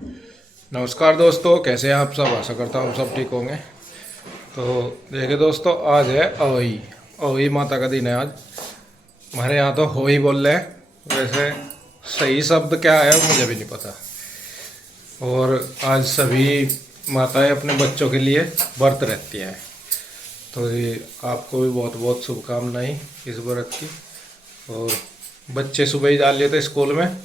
नमस्कार दोस्तों, कैसे हैं आप सब। आशा करता हूँ सब ठीक होंगे। तो देखिए दोस्तों, आज है अहोई अहोई माता का दिन है आज। हमारे यहाँ तो होई बोल रहे हैं, वैसे सही शब्द क्या है मुझे भी नहीं पता। और आज सभी माताएं अपने बच्चों के लिए व्रत रहती हैं। तो ये आपको भी बहुत बहुत शुभकामनाएं इस व्रत की। और बच्चे सुबह ही डाल लिए थे स्कूल में,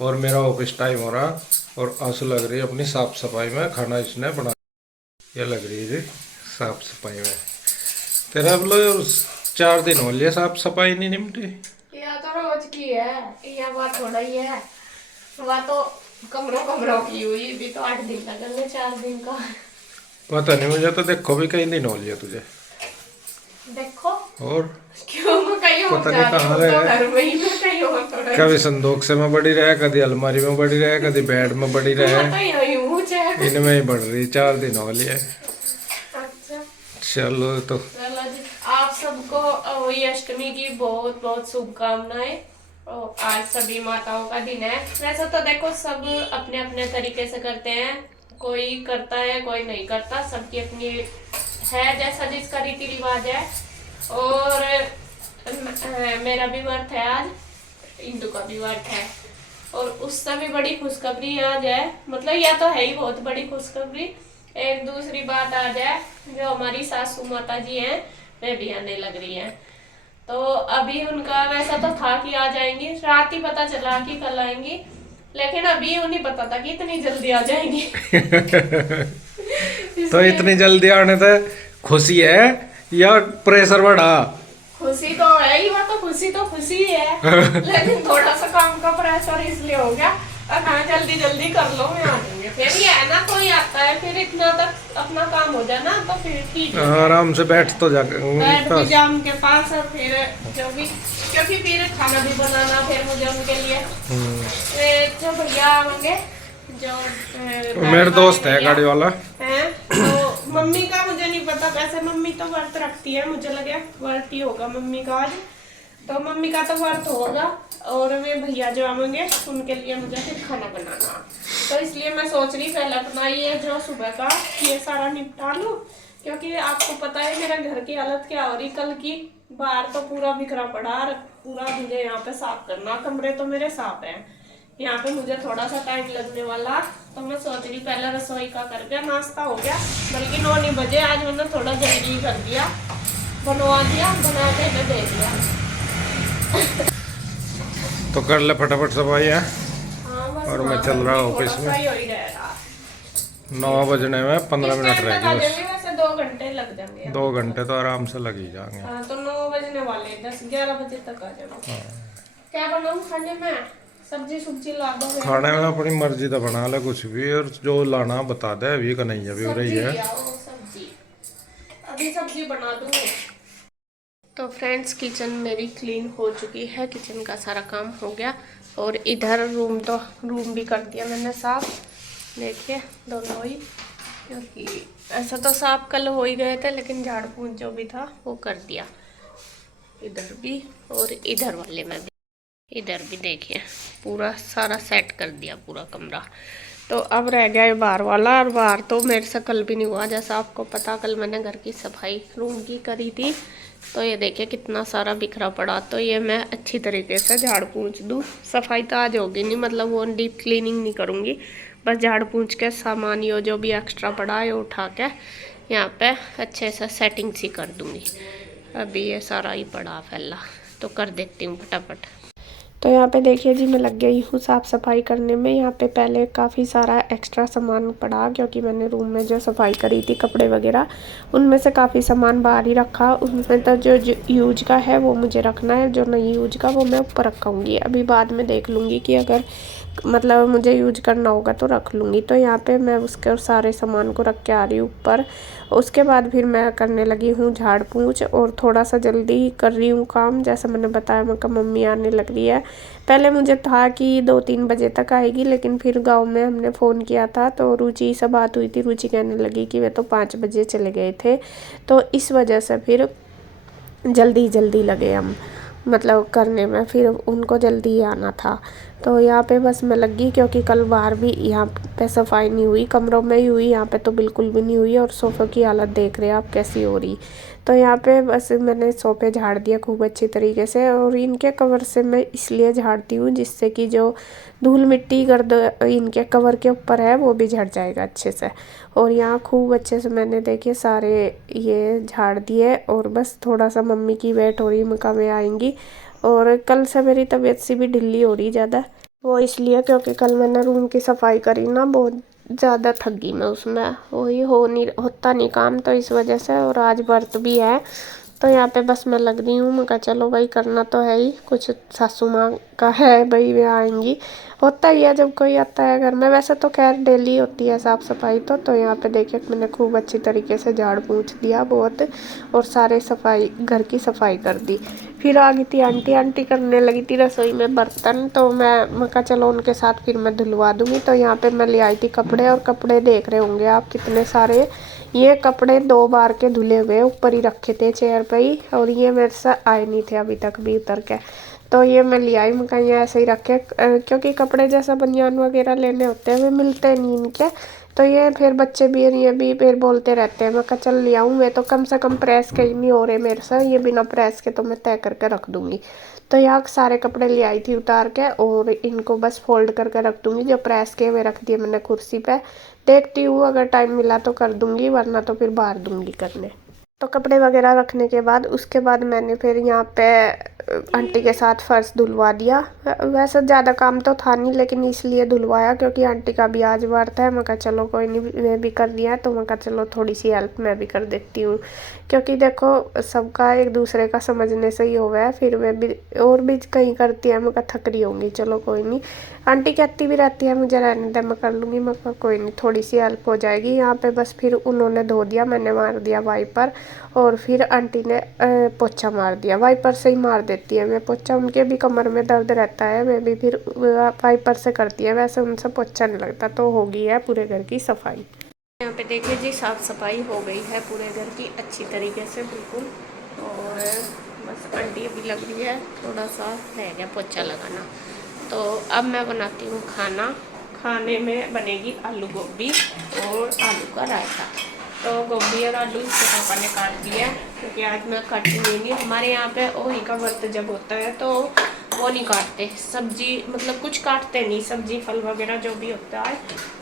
और मेरा ऑफिस टाइम हो रहा, और आंसू लग रही है अपनी साफ सफाई में। खाना इसने बना, ये लग रही है साफ सफाई में। तेरा अब लो 4 दिन हो लिए साफ सफाई नहीं निपटी। या तो रोज की है, या बात थोड़ा ही है। वह तो कमरों कमरों की हुई भी तो 8 दिन लगेंगे, 4 दिन का। पता नहीं, मुझे तो देखो भी कई दिन हो लिए तुझे। देखो और क्यों मैं कहीं और पता नहीं जा रही कहाँ हूँ, तो रहे। घर में ही मैं कहीं और तो रही। कभी संदूक से में बड़ी रहे, कभी अलमारी में बड़ी रहे, कभी बेड में बड़ी रहे। मैं तो यही हूँ चाहे। इनमें ही बढ़ रही, 4 दिन हो लिए। अच्छा चलो तो चलो जी, आप सबको वही अष्टमी की बहुत बहुत शुभकामनाएं। और आज सभी माताओं का दिन है। वैसे तो देखो सब अपने अपने तरीके से करते हैं, कोई करता है कोई नहीं करता, सबकी अपनी है जैसा जिसका रीति रिवाज है। और मेरा भी व्रत है आज, इंदु का भी व्रत है। और उससे भी बड़ी खुशखबरी आज है, मतलब यह तो है ही बहुत बड़ी खुशखबरी। एक दूसरी बात आज है, जो हमारी सासू माता जी हैं वे भी आने लग रही हैं। तो अभी उनका वैसा तो था कि आ जाएंगी, रात ही पता चला कि कल आएंगी, लेकिन अभी उन्हें पता था कि इतनी जल्दी आ जाएंगी। तो इसलिए इतनी जल्दी आने से खुशी है या प्रेशर बढ़ा। खुशी तो है ही, वो तो खुशी है। लेकिन थोड़ा सा काम का प्रेशर इसलिए हो गया, और हाँ जल्दी जल्दी कर लो मैं आ जाऊंगी। फिर ये है ना, कोई आता है फिर इतना तक अपना काम हो जाए ना तो फिर ठीक है, आराम से बैठ तो जा बैठ भी बस। जाओ उनके पास। और फिर जो भी, क्योंकि फिर खाना भी बनाना फिर मुझे उनके लिए। जो भैया आएंगे, जो मेरे दोस्त है गाड़ी वाला। हैं, तो मम्मी का मुझे नहीं पता, कैसे मम्मी तो व्रत रखती है, मुझे लगे व्रत ही होगा मम्मी का आज। तो मम्मी का तो व्रत होगा, और वे भैया जो आएंगे उनके लिए मुझे फिर खाना बनाना। तो इसलिए मैं सोच रही पहले अपना ये जो सुबह का ये सारा निपटा लूं, क्योंकि आपको पता है मेरा घर की हालत क्या हो रही कल की। बाहर तो पूरा बिखरा पड़ा, पूरा मुझे यहाँ पे साफ करना, कमरे तो मेरे साफ है, यहाँ पे मुझे थोड़ा सा टाइम लगने वाला। तो मैं सोच रही पहले रसोई का कर गया, नाश्ता हो गया, बल्कि 9 नहीं बजे आज मैंने थोड़ा जल्दी कर दिया, बनवा दिया, बना के मैं दे दिया। तो कर ले फटाफट सफाई है। हाँ बस और मैं वहाँ चल पर रहा भी हूँ थोड़ा ऑफिस सा में। ही हो ही रहेगा। 9 बजने में 15 किस मिनट टाइम तक रहेगी आ बस। जाएंगे? वैसे 2 घंटे लग जाएंगे। 2 घंटे तो आराम से लग ही जाएंगे। हाँ तो 9 बजने वाले, 10-11 बजे तक आ जाएंगे। क्या बनाऊँ खाने में? सब्जी सुब्जी ला दो। खाने में अपनी मर्जी तो बना ले कुछ भी, और जो लाना बता दे। अभी का नहीं, अभी हो रही सब्जी है। ले आओ, सब्जी अभी सब्जी बना दूंगी। तो फ्रेंड्स किचन मेरी क्लीन हो चुकी है, किचन का सारा काम हो गया। और इधर रूम भी कर दिया मैंने साफ, देखिए दोनों ही। क्योंकि ऐसा तो साफ कल हो ही गए थे, लेकिन झाड़ पोंछ जो भी था वो कर दिया, इधर भी और इधर वाले में भी। इधर भी देखिए पूरा सारा सेट कर दिया पूरा कमरा। तो अब रह गया ये बाहर वाला, और बाहर तो मेरे से कल भी नहीं हुआ। जैसा आपको पता कल मैंने घर की सफाई रूम की करी थी, तो ये देखिए कितना सारा बिखरा पड़ा। तो ये मैं अच्छी तरीके से झाड़ पोंछ दूँ। सफाई तो आज होगी नहीं, मतलब वो डीप क्लीनिंग नहीं करूँगी, बस झाड़ पोंछ के सामान ये जो भी एक्स्ट्रा पड़ा है उठा के यहाँ पे अच्छे से सेटिंग सी कर दूँगी। अभी ये सारा ही पड़ा फैला, तो कर देती हूँ फटाफट। तो यहाँ पे देखिए जी मैं लग गई हूँ साफ़ सफाई करने में। यहाँ पे पहले काफ़ी सारा एक्स्ट्रा सामान पड़ा, क्योंकि मैंने रूम में जो सफाई करी थी कपड़े वगैरह, उनमें से काफ़ी सामान बाहर ही रखा। उसमें तो जो यूज का है वो मुझे रखना है, जो नहीं यूज का वो मैं ऊपर रखूँगी। अभी बाद में देख लूँगी कि अगर मतलब मुझे यूज करना होगा तो रख लूँगी। तो यहाँ पे मैं उसके सारे सामान को रख के आ रही हूँ ऊपर। उसके बाद फिर मैं करने लगी हूँ झाड़ पोंछ, और थोड़ा सा जल्दी कर रही हूँ काम। जैसे मैंने बताया मैं मम्मी आने लग रही है। पहले मुझे था कि 2-3 बजे तक आएगी, लेकिन फिर गांव में हमने फ़ोन किया था तो रुचि से बात हुई थी। रुचि कहने लगी कि वे तो 5 बजे चले गए थे, तो इस वजह से फिर जल्दी जल्दी लगे हम, मतलब करने में, फिर उनको जल्दी आना था। तो यहाँ पे बस मैं लग गई, क्योंकि कल बाहर भी यहाँ पे सफाई नहीं हुई, कमरों में ही हुई, यहाँ पे तो बिल्कुल भी नहीं हुई। और सोफ़े की हालत देख रहे हैं आप कैसी हो रही। तो यहाँ पे बस मैंने सोफ़े झाड़ दिया खूब अच्छी तरीके से। और इनके कवर से मैं इसलिए झाड़ती हूँ जिससे कि जो धूल मिट्टी गर्द इनके कवर के ऊपर है वो भी झड़ जाएगा अच्छे से। और यहाँ खूब अच्छे से मैंने देखिए सारे ये झाड़ दिए। और बस थोड़ा सा मम्मी की वेट हो रही, मक्का में आएंगी। और कल से मेरी तबीयत सी भी ढिल्ली हो रही ज़्यादा, वो इसलिए क्योंकि कल मैंने रूम की सफाई करी ना, बहुत ज़्यादा थक गई मैं उसमें, वही होता नहीं काम, तो इस वजह से। और आज व्रत भी है, तो यहाँ पे बस मैं लग रही हूँ। मैं कहा चलो भाई करना तो है ही, कुछ सासू माँ का है भाई, वे आएंगी, होता ही है जब कोई आता है घर में। वैसे तो खैर डेली होती है साफ़ सफाई तो यहाँ पे देखिए मैंने खूब अच्छी तरीके से झाड़ पोंछ दिया बहुत, और सारे सफाई घर की सफाई कर दी। फिर आ गई थी आंटी, आंटी करने लगी थी रसोई में बर्तन, तो मैं कहा चलो उनके साथ फिर मैं धुलवा दूँगी। तो यहाँ पे मैं ले आई थी कपड़े, और कपड़े देख रहे होंगे आप कितने सारे। ये कपड़े 2 बार के धुले हुए ऊपर ही रखे थे चेयर पे ही, और ये मेरे से आए नहीं थे अभी तक भी उतर के। तो ये मैं ले आई, मैं कहीं ऐसे ही रखे, क्योंकि कपड़े जैसा बनियान वगैरह लेने होते हैं वे मिलते नहीं इनके। तो ये फिर बच्चे भी और ये भी फिर बोलते रहते हैं, मैं कहा चल ले आऊँ, मैं तो कम से कम प्रेस के ही नहीं हो रहे मेरे से, ये बिना प्रेस के तो मैं तय करके रख दूँगी। तो यहाँ सारे कपड़े ले आई थी उतार के, और इनको बस फोल्ड करके रख दूँगी। जो प्रेस के हुए रख दिए मैंने कुर्सी पे, देखती हूँ अगर टाइम मिला तो कर दूँगी, वरना तो फिर बाहर दूँगी करने। तो कपड़े वगैरह रखने के बाद उसके बाद मैंने फिर यहाँ पे आंटी के साथ फर्श धुलवा दिया। वैसे ज़्यादा काम तो था नहीं, लेकिन इसलिए धुलवाया क्योंकि आंटी का भी आज व्रत है। मैं कहा चलो कोई नहीं, मैं भी कर दिया है तो मैं कहा चलो थोड़ी सी हेल्प मैं भी कर देती हूँ, क्योंकि देखो सबका एक दूसरे का समझने से ही हुआ है। फिर मैं भी और भी कहीं करती है, मैं कहा थक रही होंगी, चलो कोई नहीं। आंटी कहती भी रहती है मुझे रहने दे मैं कर लूँगी, मैं कहा कोई नहीं थोड़ी सी हेल्प हो जाएगी। यहाँ पे बस फिर उन्होंने धो दिया, मैंने मार दिया वाइपर, और फिर आंटी ने पोछा मार दिया। वाइपर से ही मार देती है मैं पोछा, उनके भी कमर में दर्द रहता है, मैं भी फिर वाइपर से करती है, वैसे उनसे पोछा नहीं लगता। तो हो गई है पूरे घर की सफाई। यहाँ पे देखिए जी साफ़ सफाई हो गई है पूरे घर की अच्छी तरीके से बिल्कुल। और बस आंटी अभी लग रही है, थोड़ा सा रह गया पोछा लगाना। तो अब मैं बनाती हूँ खाना। खाने में बनेगी आलू गोभी और आलू का रायता। तो गोभी और आलू इसके पापा ने काट दिया, क्योंकि आज मैं काटी नहीं। हमारे यहाँ पे ओही का व्रत जब होता है तो वो नहीं काटते सब्जी, मतलब कुछ काटते नहीं, सब्जी फल वगैरह जो भी होता है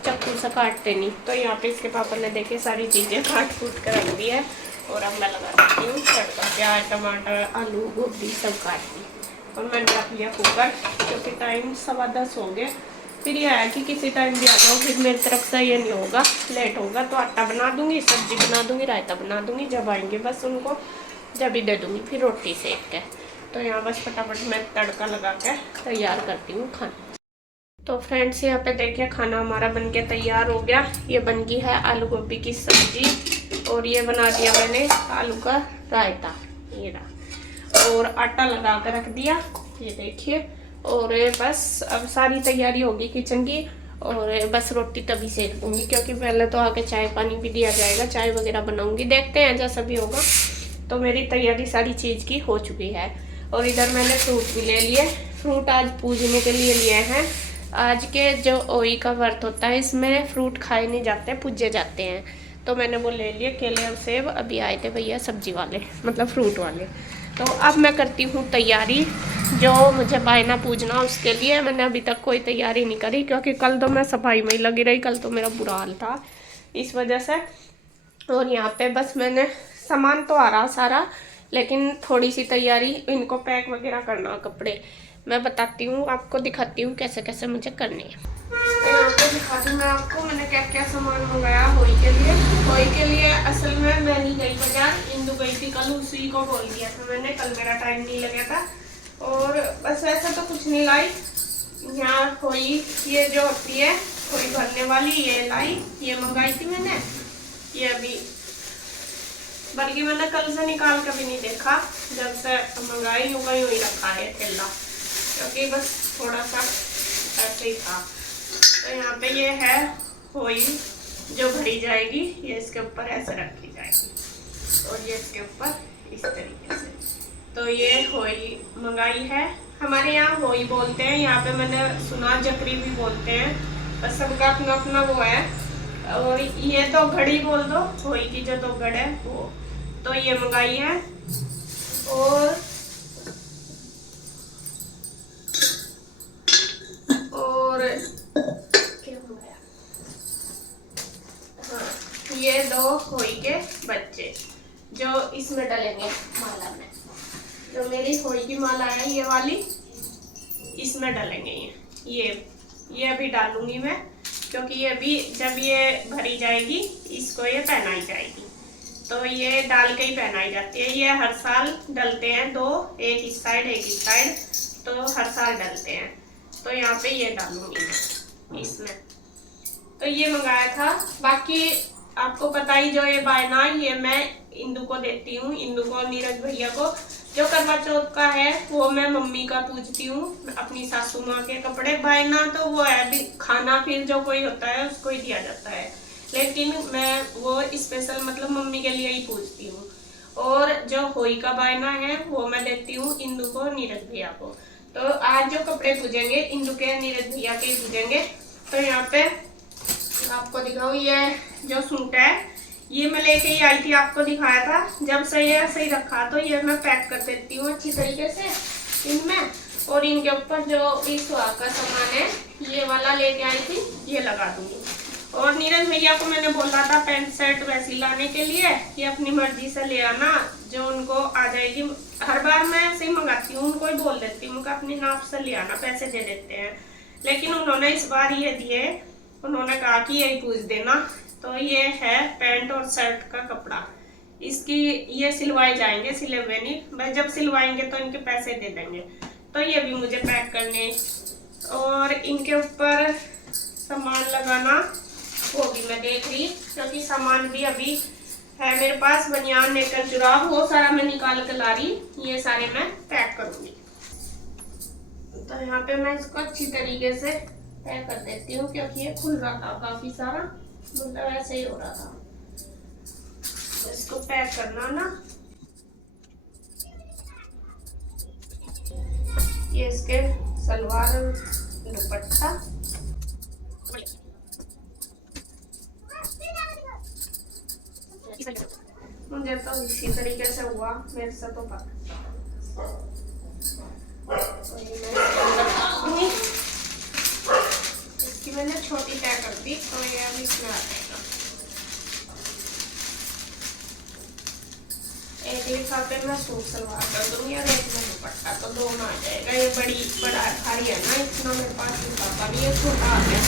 चाकू से काटते नहीं। तो यहाँ पे इसके पापा ने देखे सारी चीज़ें काट कूट कर रख दी है। और अब मैं लगा देती हूँ तड़का, प्याज टमाटर आलू गोभी सब काट दी। और मैंने रख लिया कुकर, क्योंकि टाइम 10:15 हो गया। फिर यह है कि किसी टाइम भी आ जाओ, फिर मेरी तरफ से ये नहीं होगा, लेट होगा तो आटा बना दूंगी, सब्जी बना दूंगी, रायता बना दूंगी। जब आएंगे बस उनको जब ही दे दूंगी, फिर रोटी सेक के। तो यहाँ बस फटाफट मैं तड़का लगा के तैयार करती हूँ खाना। तो फ्रेंड्स यहाँ पे देखिए खाना हमारा बन के तैयार हो गया। ये बन गई है आलू गोभी की सब्जी, और ये बना दिया मैंने आलू का रायता, ये रहा। और आटा लगा कर रख दिया, ये देखिए। और बस अब सारी तैयारी होगी किचन की, और बस रोटी तभी सेक दूँगी, क्योंकि पहले तो आके चाय पानी भी दिया जाएगा, चाय वगैरह बनाऊँगी, देखते हैं जैसा भी होगा। तो मेरी तैयारी सारी चीज़ की हो चुकी है। और इधर मैंने फ्रूट भी ले लिए। फ्रूट आज पूजने के लिए हैं। आज के जो ओई का व्रत होता है इसमें फ्रूट खाए नहीं जाते, पूजे जाते हैं। तो मैंने वो ले लिए, केले और सेब। अभी आए थे भैया सब्जी वाले, मतलब फ्रूट वाले। तो अब मैं करती हूँ तैयारी, जो मुझे बायना पूजना उसके लिए। मैंने अभी तक कोई तैयारी नहीं करी, क्योंकि कल तो मैं सफाई में ही लगी रही, कल तो मेरा बुरा हाल था इस वजह से। और यहाँ पे बस मैंने सामान तो आ रहा सारा, लेकिन थोड़ी सी तैयारी, इनको पैक वगैरह करना कपड़े। मैं बताती हूँ आपको, दिखाती हूँ कैसे कैसे मुझे करनी है। तो यहाँ पे दिखा दूँ मैं आपको मैंने क्या क्या सामान मंगाया होली के लिए। होली के लिए असल में मैं नहीं गई बाजार, इंदु गई थी कल, उसी को बोल दिया था मैंने, कल मेरा टाइम नहीं लगा था। और बस ऐसा तो कुछ नहीं लाई। यहाँ होली ये जो होती है होली भरने वाली, ये लाई, ये मंगाई थी मैंने। ये अभी बल्कि मैंने कल से निकाल कर भी नहीं देखा, जब से मंगाई यूँ कहीं हुई रखा है थैला, क्योंकि बस थोड़ा सा ऐसे ही था। तो यहाँ पे ये है होइल जो भरी जाएगी, ये इसके ऊपर ऐसे रखी जाएगी, और ये इसके ऊपर इस तरीके से। तो ये होइल मंगाई है हमारे यहाँ होई बोलते हैं, यहाँ पे मैंने सुना जकरी भी बोलते हैं, बस सबका अपना अपना वो है। और ये तो घड़ी बोल दो, होई की जो 2 घड़ है वो, तो ये मंगाई है। और क्या मंगाया, हाँ ये 2 होई के बच्चे जो इसमें डलेंगे माला में। जो मेरी होई की माला है ये वाली, इसमें डालेंगे ये अभी डालूंगी मैं, क्योंकि ये भी जब ये भरी जाएगी इसको ये पहनाई जाएगी, तो ये डाल के ही पहनाई जाती है। ये हर साल डलते हैं 2, एक इस साइड एक इस साइड, तो हर साल डलते हैं। तो यहाँ पे ये डालूंगी मैं इसमें। तो ये मंगाया था। बाकी आपको पता ही, जो ये बायना ये मैं इंदू को देती हूँ, इंदू को, नीरज भैया को। जो करवा चौथ का है वो मैं मम्मी का पूजती हूँ, अपनी सासू माँ के कपड़े। बायना तो वो है भी खाना, फिर जो कोई होता है उसको ही दिया जाता है, लेकिन मैं वो स्पेशल मतलब मम्मी के लिए ही पूजती हूँ। और जो होई का बायना है वो मैं देती हूँ इंदू को, नीरज भैया को। तो आज जो कपड़े पूजेंगे इंदू के, नीरज भैया के पूजेंगे। तो यहाँ पे आपको दिखाऊँ, ये जो सूट है ये मैं लेके ही आई थी, आपको दिखाया था। जब से ये सही रखा तो ये मैं पैक कर देती हूँ अच्छी तरीके से इनमें। और इनके ऊपर जो इस सुहाग का सामान है ये वाला लेके आई थी, ये लगा दूंगी। और नीरज भैया को मैंने बोला था पैंट शर्ट वैसी लाने के लिए, ये अपनी मर्जी से ले आना, जो उनको आ जाएगी। हर बार मैं ऐसे ही मंगाती हूँ, उनको ही बोल देती हूँ अपनी नाप से ले आना, पैसे दे देते हैं। लेकिन उन्होंने इस बार ये दिए, उन्होंने कहा कि यही पूछ देना। तो ये है पैंट और शर्ट का कपड़ा, इसकी ये सिलवाए जाएंगे, सिले हुए नहीं, बस जब सिलवाएंगे तो इनके पैसे दे देंगे। तो ये भी मुझे पैक करने, और इनके ऊपर सामान लगाना वो भी मैं देख रही, क्योंकि सामान भी अभी है मेरे पास। बनियान, नेकर, जुराब वो सारा मैं निकाल कर ला रही, ये सारे मैं पैक करूंगी। तो यहाँ पे मैं इसको अच्छी तरीके से पैक कर देती हूँ, क्योंकि ये खुल रहा था काफी सारा, मतलब ऐसे ही हो रहा था। तो इसको पैक करना ना, ये इसके सलवार दुपट्टा, मुझे तो इसी तरीके से हुआ, मेरे से तो पता। तो ये मैं इसकी मैंने छोटी तय कर दी, तो ये अब इसमें आ जाएगा। एक लिफाफे में सूट सलवार कर दूंगी और एक में दुपट्टा, तो 2 में आ जाएगा। ये बड़ा भारी है ना, इतना मेरे पास लिफाफा भी है, छोटा आ गया।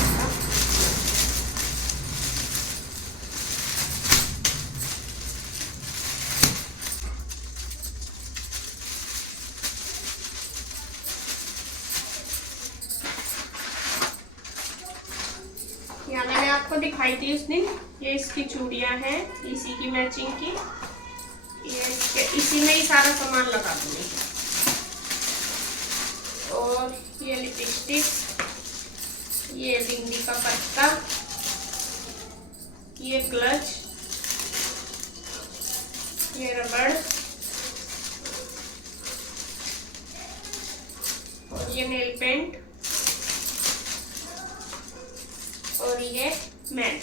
यहाँ मैंने आपको दिखाई थी उस दिन, ये इसकी चूड़ियां हैं, इसी की मैचिंग की। ये इसी में ही सारा सामान लगा दूंगी। और ये लिपस्टिक, ये बिंदी का पत्ता, ये क्लच, ये रबड़, और ये नेल पेंट, और ये मैट।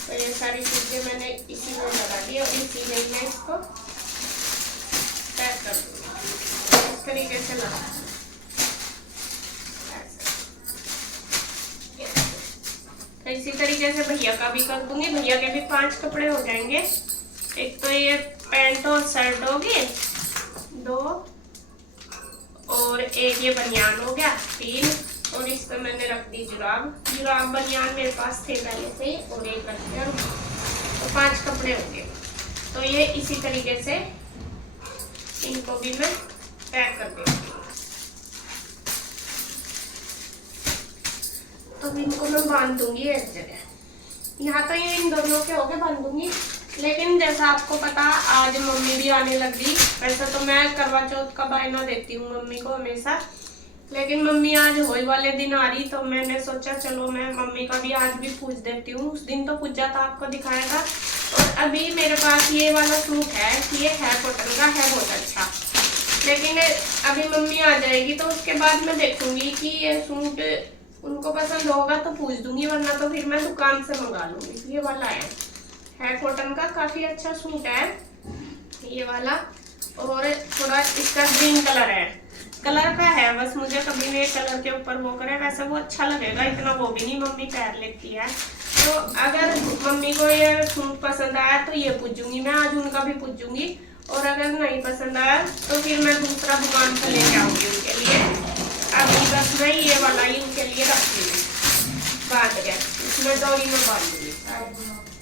तो ये सारी चीजें मैंने इसी में लगा दी, और इसी में मैं इसको पैक कर दूंगी। इस तरीके से लगा, तो इसी तरीके से भैया का भी कर दूंगी। भैया के भी 5 कपड़े हो जाएंगे। एक तो ये पैंट और शर्ट हो गए 2, और एक ये बनियान हो गया 3, और इस पर मैंने रख दी जुराब बनियान मेरे पास थे पहले से, और एक रख दिया, तो 5 कपड़े हो गए। तो ये इसी तरीके से इनको भी मैं पैक कर देती हूँ। तो इनको मैं बांध दूंगी एक जगह। यहाँ तो ये इन दोनों के होके बांध दूंगी, लेकिन जैसा आपको पता आज मम्मी भी आने लगी। वैसे तो मैं करवा चौथ का बायना देती हूँ मम्मी को हमेशा, लेकिन मम्मी आज होली वाले दिन आ रही, तो मैंने सोचा चलो मैं मम्मी का भी आज भी पूछ देती हूँ। उस दिन तो पूजा था, आपको दिखाया था। और अभी मेरे पास ये वाला सूट है, ये है कॉटन का, है बहुत अच्छा। लेकिन अभी मम्मी आ जाएगी तो उसके बाद मैं देखूंगी कि ये सूट उनको पसंद होगा तो पूछ दूंगी, वरना तो फिर मैं दुकान से मंगा लूंगी। ये वाला है कॉटन का, काफी अच्छा सूट है ये वाला। और थोड़ा इसका ग्रीन कलर है, कलर का है बस, मुझे कभी भी कलर के ऊपर वो करे, वैसे वो अच्छा लगेगा, इतना वो भी नहीं, मम्मी पहन लेती है। तो अगर मम्मी को ये सूट पसंद आया तो ये पूछूंगी मैं, आज उनका भी पूछूंगी। और अगर नहीं पसंद आया तो फिर मैं दूसरा दुकान से लेके आऊंगी उनके लिए। अभी बस मैं ये वाला ही उनके लिए रखती हूँ बांध के, इसमें डोरी में बांध दूंगी।